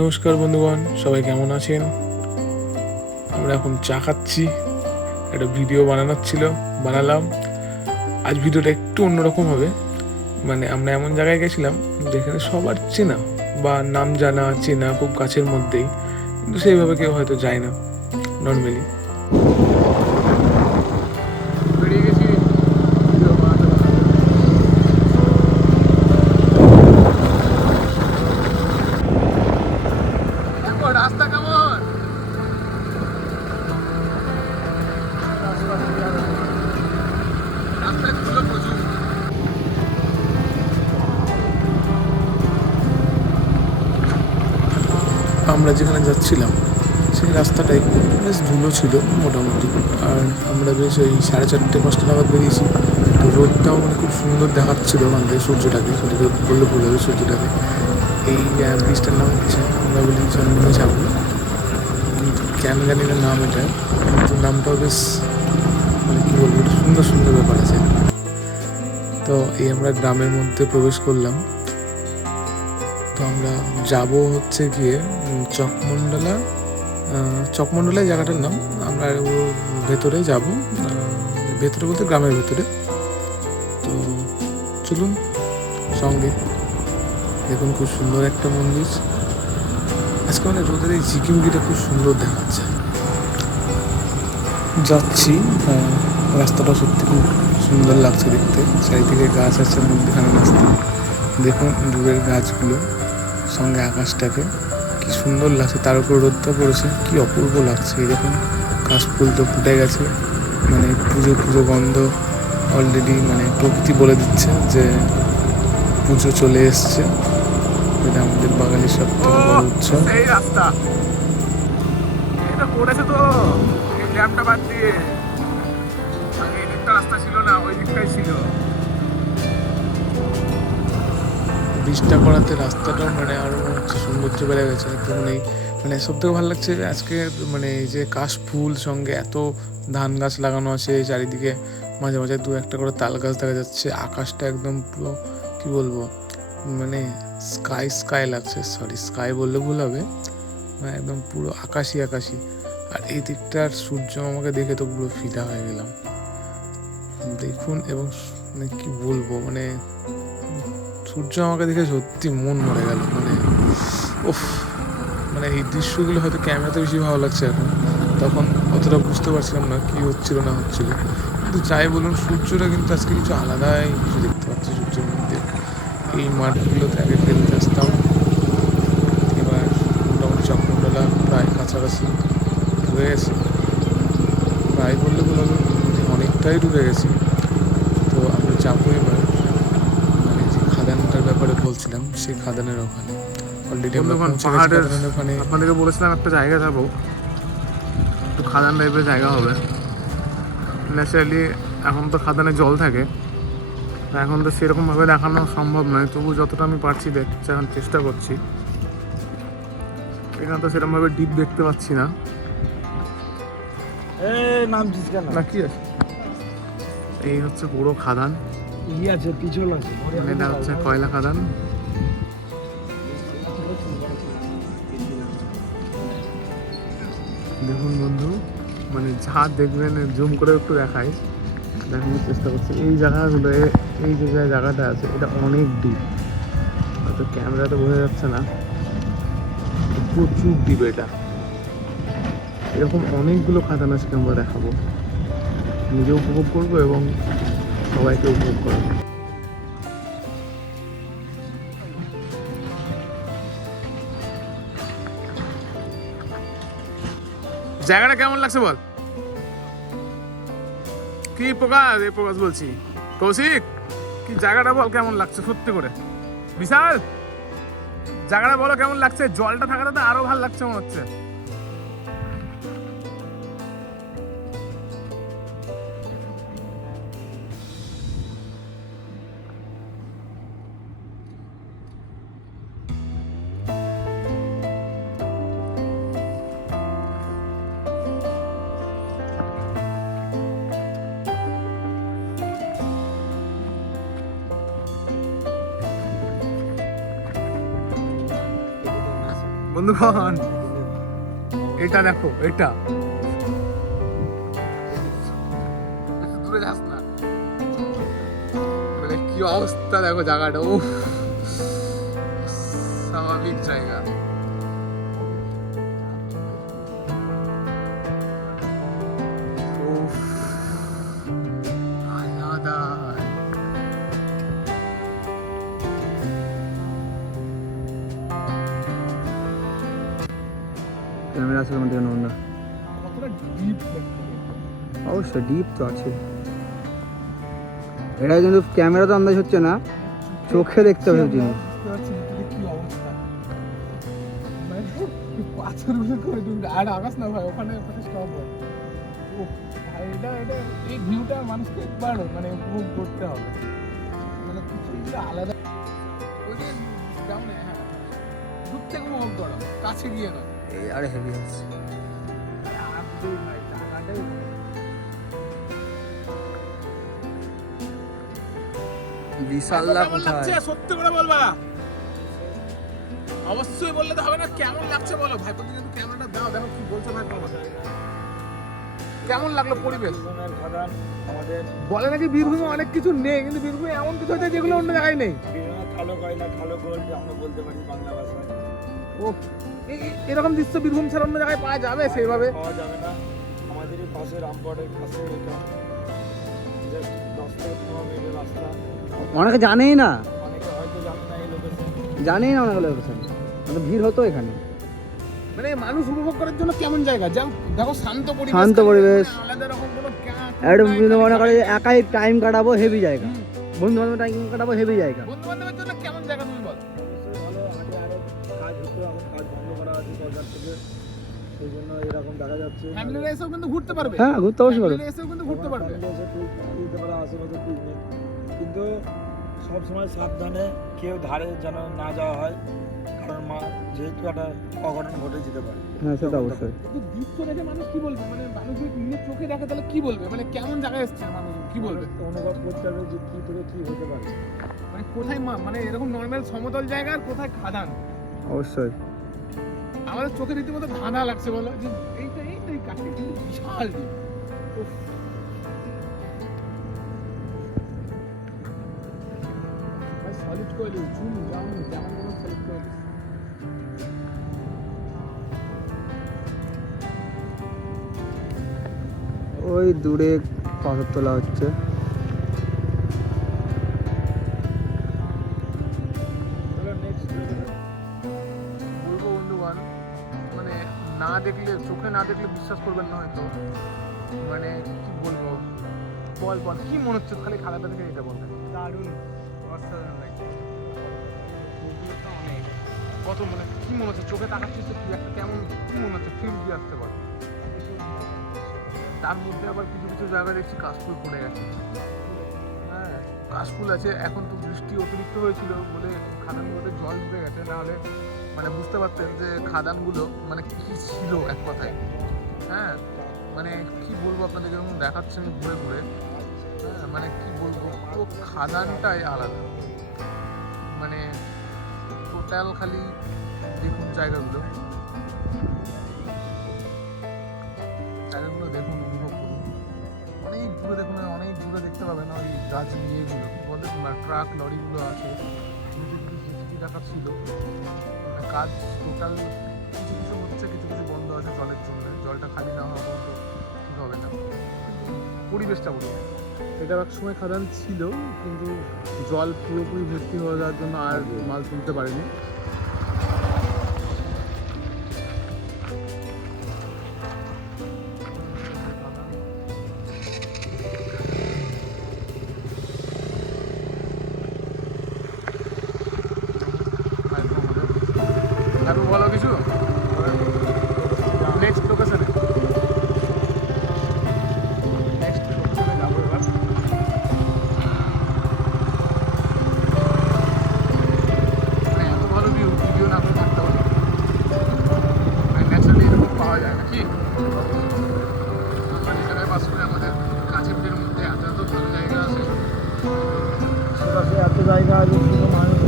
নমস্কার বন্ধুগণ, সবাই কেমন আছেন? আমরা এখন চা খাচ্ছি। একটা ভিডিও বানালাম। আজ ভিডিওটা একটু অন্যরকম হবে। মানে আমরা এমন জায়গায় গেছিলাম যেখানে সবার চেনা বা নাম জানা চেনা খুব কাছের মধ্যেই, কিন্তু সেইভাবে কেউ হয়তো যায় না নর্মালি। বেরিয়ে গেছি ভিডিও বানাতে বানাতে। রাস্তা কেমন? রাস্তায় ধুলো প্রচুর। আমরা যেখানে যাচ্ছিলাম সেই রাস্তাটাই বেশ ধুলো ছিল মোটামুটি। আর আমরা বেশ ওই 4:30-5টা নাগাদ বেরিয়েছি। তো রোদটাও মানে খুব সুন্দর দেখাচ্ছিল ওখান থেকে সূর্যটাকে, সরি রোদ বললে ভুল হবে, সূর্যটাকে। এই ব্রিজটার নাম হচ্ছে, আমরা বলি চন্দনী সাগর, কিন্তু কেন জানি না নাম এটা, কিন্তু নামটাও বেশ মানে কী বলবো, সুন্দর সুন্দর ব্যাপার আছে। তো এই আমরা গ্রামের মধ্যে প্রবেশ করলাম। তো আমরা যাব হচ্ছে গিয়ে চকমন্ডলা জায়গাটার নাম। আমরা ওর ভেতরে যাব, ভেতরে বলতে গ্রামের ভেতরে। তো চলুন সঙ্গে। দেখুন খুব সুন্দর একটা মন্দির। আজকে মানে রোদের এই ঝিকিমিকিটা খুব সুন্দর দেখাচ্ছে। যাচ্ছি, রাস্তাটা সত্যি খুব সুন্দর লাগছে দেখতে। চারিদিকে গাছ আছে, মধ্যখানে রাস্তা। দেখুন দূরের গাছগুলো, সঙ্গে আকাশটাকে কি সুন্দর লাগছে। তার উপর রোদটা পড়েছে, কি অপূর্ব লাগছে। এই দেখুন কাশফুল তো ফুটে গেছে, মানে পুজো পুজো গন্ধ অলরেডি, মানে প্রকৃতি বলে দিচ্ছে যে পুজো চলে এসছে। এটা আমাদের বাঙালির সবথেকে বড় উৎসব। এই রাস্তা এটা করেছে তো এই ড্যামটা বাদ দিয়ে। আগে এই দিকটা রাস্তা ছিল না, ওই দিকটাই ছিল। ব্রিজটা করাতে রাস্তাটাও মানে আরো মনে হচ্ছে সৌন্দর্য বেড়ে গেছে একদম। মানে সব থেকে ভালো লাগছে আজকে, মানে এই যে কাশফুল সঙ্গে এত ধান গাছ লাগানো আছে চারিদিকে, মাঝে মাঝে দু একটা করে তাল গাছ দেখা যাচ্ছে। আকাশটা একদম পুরো কি বলবো, মানে স্কাই লাগছে। সরি, স্কাই বললে ভুল হবে, মানে একদম পুরো আকাশি। আর এই দিকটার সূর্য আমাকে দেখে তো পুরো ফিদা হয়ে গেলাম। দেখুন, এবং মানে কি বলবো, মানে সূর্য আমাকে দেখে সত্যি মন মরে গেল। মানে ওফ, মানে এই দৃশ্যগুলো হয়তো ক্যামেরাতে বেশি ভালো লাগছে এখন, তখন অতটা বুঝতে পারছিলাম না কি হচ্ছিল না হচ্ছিল। কিন্তু যাই বলুন, সূর্যটা কিন্তু আজকে কিছু আলাদাই কিছু দেখতে পাচ্ছি সূর্যের মধ্যে। এই মাঠগুলোতে আগে খেলতে আসতাম, এবার মোটামুটি চকমন্ডলা প্রায় কাছাকাছি ঢুকে গেছি। প্রায় বললে ভুল হবে, অনেকটাই ঢুকে গেছি। তো আমরা যাবো এবার, মানে যে খাদানটার ব্যাপারে বলছিলাম, সেই খাদানের ওখানে অলরেডি আমরা পৌঁছে গেছি। খাদানের ওখানে আপনাদেরকে বলেছিলাম একটা জায়গা যাবো, একটু খাদান টাইপের জায়গা হবে। ন্যাচারালি এখন তো খাদানে জল থাকে, এখন তো সেরকমভাবে দেখানো সম্ভব নয়, তবু যতটা আমি পারছি দেখতে এখন চেষ্টা করছি। এখানে তো সেরকমভাবে ডিপ দেখতে পাচ্ছি না। না কি আছে, এই হচ্ছে পুরো খাদান। এটা হচ্ছে কয়লা খাদান। দেখুন বন্ধু, মানে যা দেখবেন জুম করে একটু দেখাই, দেখানোর চেষ্টা করছি। এই জায়গাগুলো, এই যে জায়গাটা আছে এটা অনেক ডিপ, হয়তো ক্যামেরাতে বোঝা যাচ্ছে না, প্রচুর ডিপ এটা। এরকম অনেকগুলো খাদান আজকে আমরা দেখাবো, নিজে উপভোগ করবো এবং সবাইকে উপভোগ করাবো। জায়গাটা কেমন লাগছে বল? কি প্রকাশ বলছি, কৌশিক, কি জায়গাটা বল কেমন লাগছে সত্যি করে? বিশাল, জায়গাটা বলো কেমন লাগছে? জলটা থাকাতে তো আরো ভালো লাগছে মনে হচ্ছে। বন্ধুগণ এটা দেখো, এটা দূরে যাস না, মানে কি অবস্থা দেখো জায়গাটা। ও স্বাভাবিক জায়গা। ক্যামেরা আছে তোমার দিকে না? কতটা ডিপ, অবশ্যই ডিপ তো আছে। এটা কিন্তু ক্যামেরা তো আন্দাজ হচ্ছে না, চোখে দেখতে হবে জিনিস। কি অবস্থা, মানে পাথরগুলো করে তুমি আর আকাশ না ভাই, ওখানে স্টপ হয়। ও ভাই, এটা এই ভিউটা মানুষকে একবার মানে উপভোগ করতে হবে, মানে কিছু আলাদা। ওই যে কেমন, হ্যাঁ দূর থেকে উপভোগ করো, কাছে গিয়ে না। আরে হেভি আছে বিশাল্লা কোথায়? সত্যি করে বলবা, অবশ্যই বললে তো হবে না। কেমন লাগছে বলো ভাই, প্রতি কিন্তু ক্যামেরাটা দাও, দেখো কি বলছো ভাই। কেমন লাগলো পরিবেশ? আমাদের বলে নাকি বীরভূমে অনেক কিছু নেই, কিন্তু বীরভূমে এমন কিছু আছে যেগুলো অন্য জায়গায় নেই। খালো কয়লা, খালো গোল্ড আমরা বলতে পারি বাংলা ভাষায়। ও এরকম দৃশ্য বীরভূম ছাড়া অন্য জায়গায় পাওয়া যাবে সেভাবে? পাওয়া যাবে না। আমাদের এই পাশে রামপুরের পাশে এটা জাস্ট 10 থেকে 15 মিনিটের রাস্তা। অনেকে জানেই না, অনেকে হয়তো জানে না এই লোকেশন, জানেই না অনেক লোকেশন। মানে ভিড় হতো এখানে, মানে মানুষ উপভোগ করার জন্য কেমন জায়গা, যেমন দেখো শান্ত পরিবেশ, শান্ত পরিবেশ। আলাদা রকম কোনো একদম মনে করে একাই টাইম কাটাবো, হেভি জায়গা। বন্ধু বান্ধব টাইম কাটাবো, হেভি জায়গা। বন্ধু বান্ধবের জন্য কেমন জায়গা তুমি বল? অবশ্যই ভালো। আগে আরো কাজ হতো, এখন কাজ বন্ধ করা আছে সরকার থেকে, সেই জন্য এরকম দেখা যাচ্ছে। ফ্যামিলিরা এসেও কিন্তু ঘুরতে পারবে। হ্যাঁ, ঘুরতে অবশ্যই পারবে। ফ্যামিলিরা এসেও কিন্তু ঘুরতে পারবে। ঘুরতে পারা আশেপাশে পিকনিক, কিন্তু সব সময় সাবধানে, কেউ ধারে যেন না যাওয়া হয়, কারণ যেহেতু একটা অঘটন ঘটে যেতে পারে। হ্যাঁ, সেটা অবশ্যই। কিন্তু দৃশ্য দেখে মানুষ কি বলবে, মানে মানুষ যদি নিজের চোখে দেখে তাহলে কি বলবে, মানে কেমন জায়গায় এসছে মানুষ কি বলবে? অনুভব করতে হবে যে কি থেকে কি হতে পারে, মানে কোথায় মানে এরকম নর্মাল সমতল জায়গা আর কোথায় খাদান। অবশ্যই আমাদের চোখে রীতিমতো ধাঁধা লাগছে বলো, যে এইটাই কাছে কিন্তু বিশাল দ্বীপ। উফ। ভাই সলিড করে দিও, জুম যেমন সলিড করে দিও। ওই দূরে পাথর তোলা হচ্ছে। বলবো বন্ধুগণ, মানে না দেখলে, চোখে না দেখলে বিশ্বাস করবেন না হয়তো, মানে কি বলবো, বল কি মনে হচ্ছে খালি খালাটা থেকে এটা বলতে? দারুণ, অসাধারণ লাগছে। অনেক কত মানে কি মনে হচ্ছে, চোখে তাকাচ্ছিস কি একটা কেমন কি মনে হচ্ছে, ফিল কি আসতে পারে? তার মধ্যে আবার কিছু কিছু জায়গায় দেখছি কাশফুল পড়ে গেছে। হ্যাঁ, কাশফুল আছে। এখন তো বৃষ্টি অতিরিক্ত হয়েছিল বলে খাদানগুলোতে জল ঢুকে গেছে, নাহলে মানে বুঝতে পারতেন যে খাদানগুলো মানে কি ছিল এক কথায়। হ্যাঁ, মানে কি বলবো আপনাদের, যেরকম দেখাচ্ছে আমি ঘুরে ঘুরে। হ্যাঁ, মানে কি বলবো, পুরো খাদানটাই আলাদা, মানে টোটাল খালি দেখুন জায়গাগুলো দেখুন, উপভোগ করুন। অনেক দূরে দেখুন, অনেক দূরে দেখতে পাবেন ওই গাছ ইয়েগুলো, কি বলে ট্রাক লরিগুলো আছে, কিছু কিছু সিসিটি রাখা ছিল। মানে কাজ টোটাল কিছু কিছু হচ্ছে, কিছু কিছু বন্ধ আছে জলের জন্য। জলটা খালি না হওয়া পর্যন্ত ঠিক হবে না, পরিবেশটা বলি। এটা এক সময় খাদান ছিল, কিন্তু জল পুরোপুরি ভর্তি হয়ে যাওয়ার জন্য আর মাল তুলতে পারেনি। বলো কিছু নেক্সট লোকেশনে, যাবো এবার। মানে এত ভালো ভিডিও না করে থাকতে হবে, মানে ন্যাচারালি এরকম পাওয়া যায় না কি? আমরা যে জায়গায় বাস করি, আমাদের কাছের মধ্যে এত এত ভালো জায়গা আছে। এত জায়গা আছে, শুধু মানুষ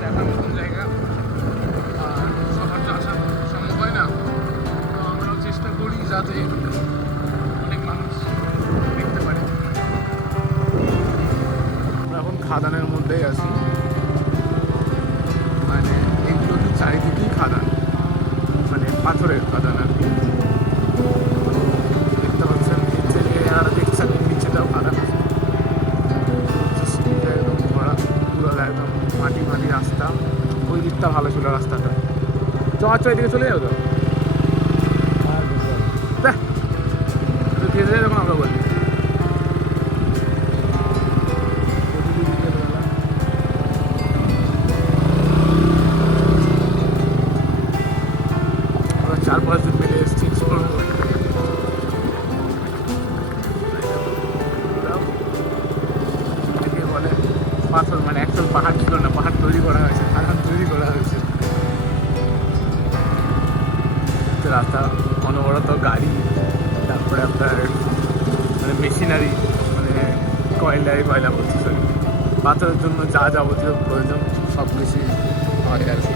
দেখো মাটি রাস্তা, ওই দিকটা ভালো ছিল রাস্তাটা। চ এদিকে চলে যাও তো, দেখ তুই খেতে যাই যখন আমরা বলি। আমরা 4-5 দিন মিলে এসেছি এক্সপ্লোর করতে। বলে পাথর, মানে অ্যাকচুয়াল পাহাড় ছিল না, পাহাড় তৈরি করা হয়েছে, পাহাড় তৈরি করা হয়েছে। রাস্তা অনবরত গাড়ি, তারপরে আপনার মানে মেশিনারি, মানে কয়লা বলছি, সরি, পাথরের জন্য যা যাবতীয় প্রয়োজন সব কিছু হয় আর কি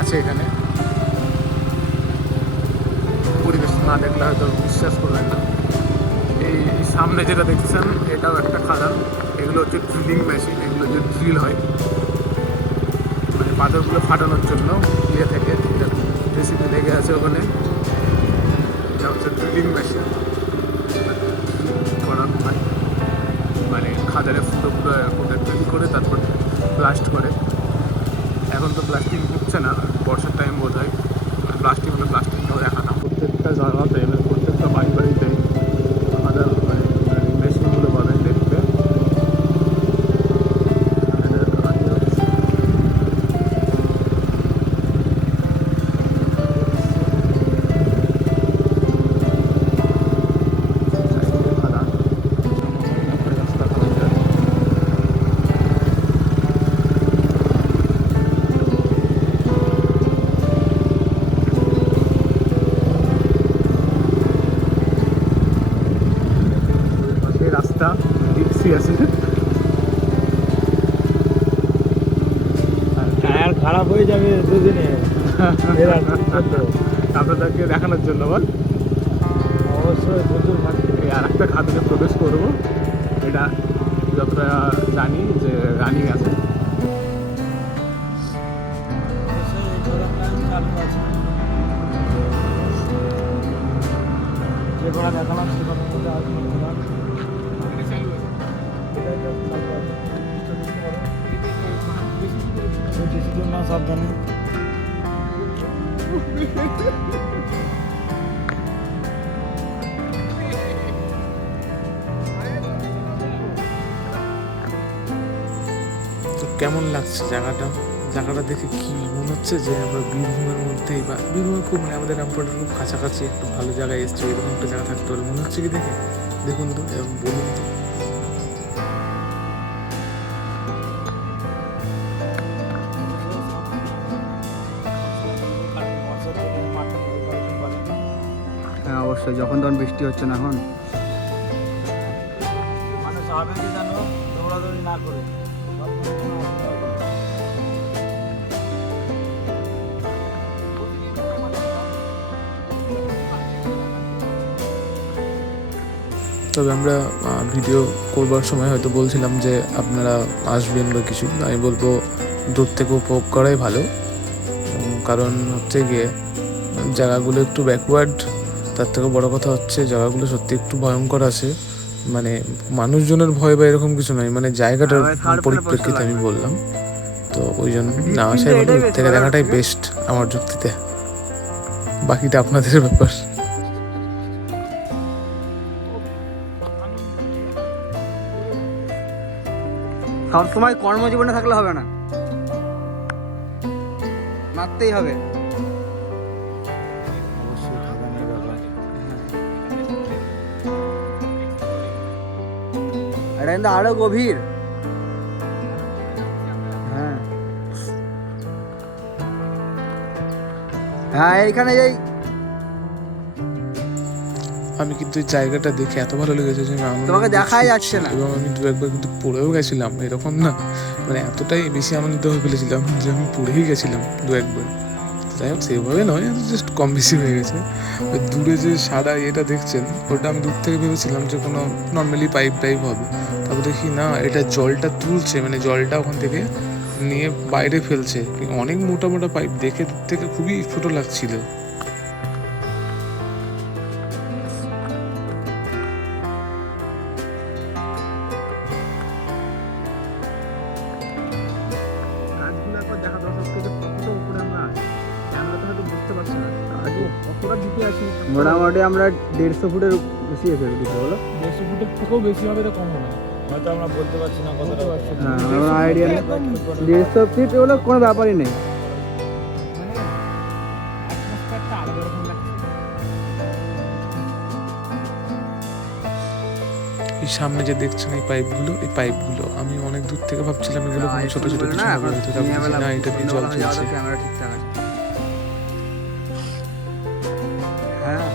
আছে এখানে। পরিবেশ না দেখলে হয়তো বিশ্বাস করবেন না। এই সামনে যেটা দেখছেন এটাও একটা খাদান, এগুলো হচ্ছে ড্রিলিং মেশিন, এগুলো যে ড্রিল হয় মানে পাথরগুলো ফাটানোর জন্য ইয়ে থেকে জেসিবি লেগে আছে ওখানে, এটা হচ্ছে ড্রিলিং মেশিন করা হয়, মানে খাদারে ফুটো ফুটো ড্রিল করে তারপর ব্লাস্ট করে। এখন তো ব্লাস্টিং হচ্ছে না, বর্ষার টাইম বোধ হয় ব্লাস্টিং হলে ব্লাস্টিংটাও দেখাতাম। প্রত্যেকটা জায়গাতে মানে প্রত্যেকটা বাড়িতে খাদার মানে মেশিনগুলো পাবেন দেখতে। রাস্তা রিক্সি আছে, টায়ার খারাপ হয়ে যাবে দুদিনে। আপনাদেরকে দেখানোর জন্য বল, অবশ্যই প্রচুর এই আর একটা খাদে প্রবেশ করবো। এটা যতটা জানি যে রানিং আছে। যে কটা দেখালাম সে কটার মধ্যে আর কোনো খোলা বেশি দূর না, সাবধানে। তো কেমন লাগছে জায়গাটা? জায়গাটা দেখে কি মনে হচ্ছে যে আমরা বীরভূমের মধ্যেই, বা বীরভূমের খুব মানে আমাদের রামপুরের খুব কাছাকাছি একটু ভালো জায়গায় এসেছি, এরকম একটা জায়গা থাকতে পারে মনে হচ্ছে কি দেখে? দেখুন তো এবং বলুন তো। হ্যাঁ অবশ্যই, যখন তখন বৃষ্টি হচ্ছে না এখন। মানুষ আবেগে জানো দৌড়াদৌড়ি না করে তবে আমরা ভিডিও করবার সময় হয়তো বলছিলাম যে আপনারা আসবেন বা কিছু, আমি বলবো দূর থেকে উপভোগ করাই ভালো। কারণ হচ্ছে গিয়ে জায়গাগুলো একটু ব্যাকওয়ার্ড, তার থেকে বড় কথা হচ্ছে জায়গাগুলো সত্যি একটু ভয়ঙ্কর আছে। মানে মানুষজনের ভয় বা এরকম কিছু নয়, মানে জায়গাটার পরিপ্রেক্ষিতে আমি বললাম। তো ওই জন্য না আসাই ভালো, দূর থেকে দেখাটাই বেস্ট আমার যুক্তিতে। বাকিটা আপনাদের ব্যাপার। সবসময় কর্মজীবনে থাকলে হবে না, মারতেই হবে। অবশ্যই খাদানের ব্যাপার। এটা কিন্তু আরো গভীর। হ্যাঁ হ্যাঁ, এইখানে এই আমি কিন্তু এই জায়গাটা দেখে এত ভালো লেগেছে যে আমি আনন্দ তোমাকে দেখাই করছি। যাচ্ছে না। এবং আমি দু একবার কিন্তু পড়েও গেছিলাম, এরকম না, মানে এতটাই বেশি আনন্দিত হয়ে ফেলেছিলাম যে আমি পড়েই গেছিলাম দু একবার। যাই হোক সেভাবে নয়, জাস্ট কম বেশি হয়ে গেছে। ওই দূরে যে সাদা এটা দেখছেন, ওটা আমি দূর থেকে ভেবেছিলাম যে কোনো নর্মালি পাইপ টাইপ হবে, তারপর দেখি না, এটা জলটা তুলছে, মানে জলটা ওখান থেকে নিয়ে বাইরে ফেলছে। অনেক মোটা মোটা পাইপ, দেখে দূর থেকে খুবই ছোটো লাগছিল। মোটামুটি আমরা 150 ফুটের বেশি এসে দিতে বলো। 150 ফুটের থেকেও বেশি হবে তো কম হবে। হয়তো আমরা বলতে পারছি না কতটা পারছি না। হ্যাঁ আমার আইডিয়া নেই। 150 ফিট হলো কোনো ব্যাপারই নেই। মানে অ্যাটমসফিয়ারটা আলাদা রকম লাগছে। এই সামনে যে দেখছেন এই পাইপগুলো আমি অনেক দূর থেকে ভাবছিলাম এগুলো কোনো ছোট ছোট কিছু হবে হয়তো, তারপর দেখছি না এটা দিয়ে জল চলছে। ক্যামেরা ঠিকঠাক আছে। হ্যাঁ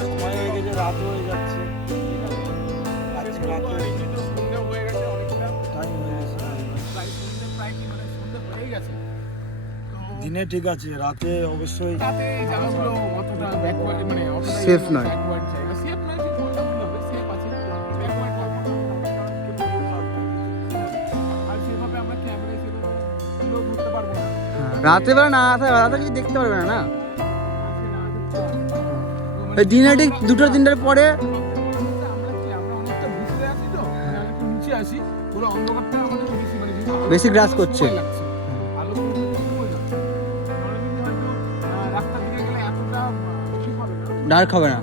সময় হয়ে গেছে, রাত হয়ে যাচ্ছে। আজকে রাত সন্ধ্যে হয়ে গেছে অনেকটা, টাইম হয়ে গেছে। প্রায় সন্ধ্যে প্রায় কি মানে সন্ধ্যে হয়ে গেছে। দিনে ঠিক আছে, রাতে অবশ্যই রাতে এই জায়গাগুলো অতটা ব্যাকওয়ার্ড মানে অতটা Safe নয়। ব্যাকওয়ার্ড জায়গা, সেফ নয় ঠিক কোনটা ভুল হবে, সেফ আছে ব্যাকওয়ার্ড আর সেভাবে আমরা ক্যামেরায় সেগুলো ধরতে পারবো না। রাত্রেবেলা না আসা রাতে কিছু দেখতে পারবে না। এই দিনে ঠিক 2-3টার পরে আমরা অনেকটা ভিতরে আছি তো, মানে একটু নিচে আছি, পুরো অন্ধকারটা আমাদের বেশি মানে বেশি গ্রাস করছে। সময় লাগছে। আলো হয়ে যাচ্ছে। নাহলে কিন্তু হয়তো রাস্তার দিকে গেলে এতটা ঠিক হবে না। ডার্ক হবে না।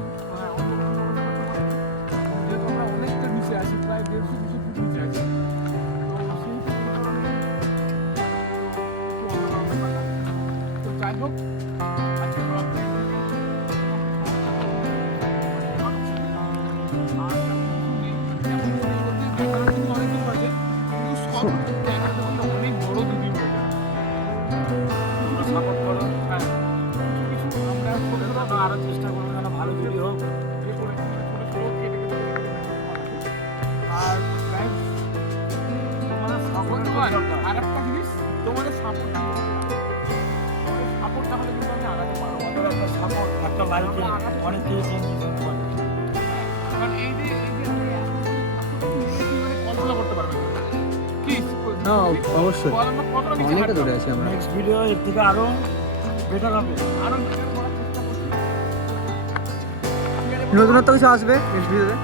যেহেতু আমরা অনেকটা নিচে আছি, প্রায় 150-200 ফুট নিচে আছি, তো সেই কারণে তো যাই হোক আজকে ব্লগটা অনেক বড় ভিডিও হয়ে যাবে। সাপোর্ট করো, হ্যাঁ কিছু আমরা ছোট ছোট আরো চেষ্টা করবো যেন ভালো ভিডিও হোক। ইয়ে করে ছোট ছোট কেটে কেটে আর guys, বন্ধুগণ, আরেকটা জিনিস তোমাদের সাপোর্ট সাপোর্ট তাহলে কিন্তু আমি আগাতে পারবো। আমাদের একটা সাপোর্ট, একটা লাইকে অনেক কিছু চেঞ্জ হতে পারে। কারণ এই যে কল্পনা করতে পারবেন না। কি হ্যাঁ অবশ্যই আমরা কতটা নিচে অনেকটা হাঁটলাম। দূরে আছি আমরা। নেক্সট ভিডিও এর থেকে আরো বেটার হবে। আরো better করার চেষ্টা করছি। নতুনত্ব কিছু আসবে নেক্সট ভিডিওতে।